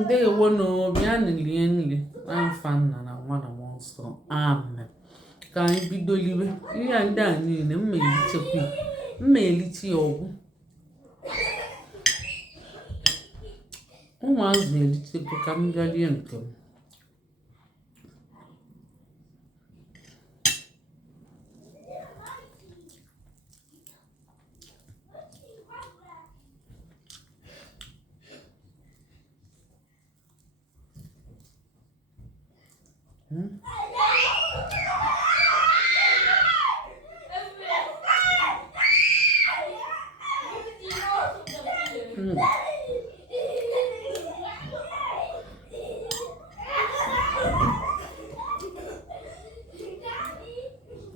Ndewo no bịa nilie nri n'afọ nna na nwa na mmụọ nsọ. Amen. Ka anyị bido liwe ihe ndị a niile mma elichi ya ọgwụ. Ụmụazụ elichego ka m bịa lie nke m.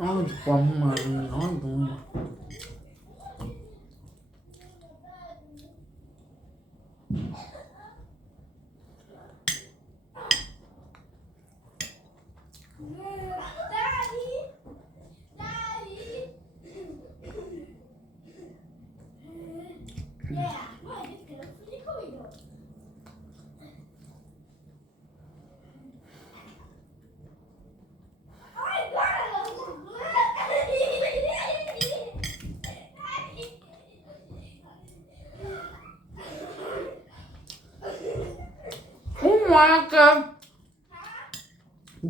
Ọ dịkwa mma ọ dị mma. Ụmụaka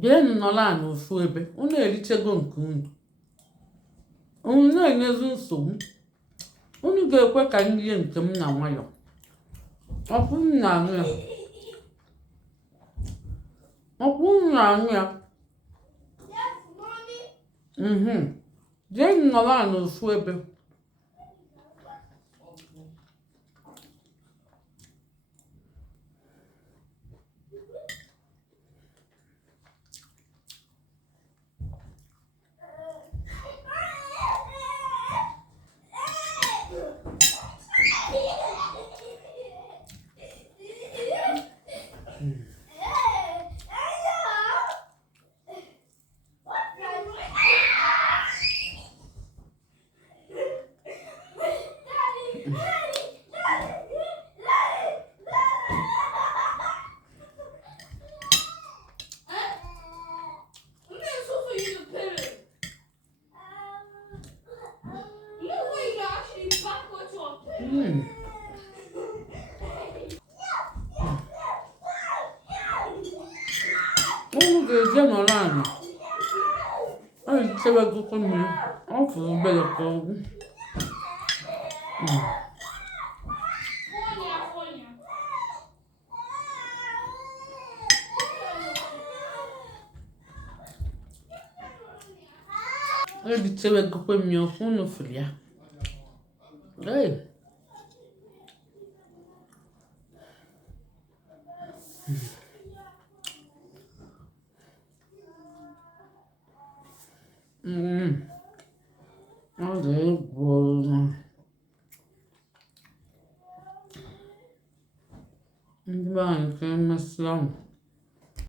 bịanụ nọla n'ofu ebe, unu erichego nke unu na-enyezi nsogbu. Unu ga-ekwe ka m rie nke m na nwayọ. Ọkwụ m na-aṅụ ya. Bịanụ nọla n'ofu ebe. Unu ga-eje nọrọ ala. Anyị chewegokwa mmiri. Ọ fụrụ obere ka ọgwụ. Anyị chewegokwa mmiri ọkụ unu fụrụ ya. Ọ dị egwu. Ndị be anyị ka emesịa.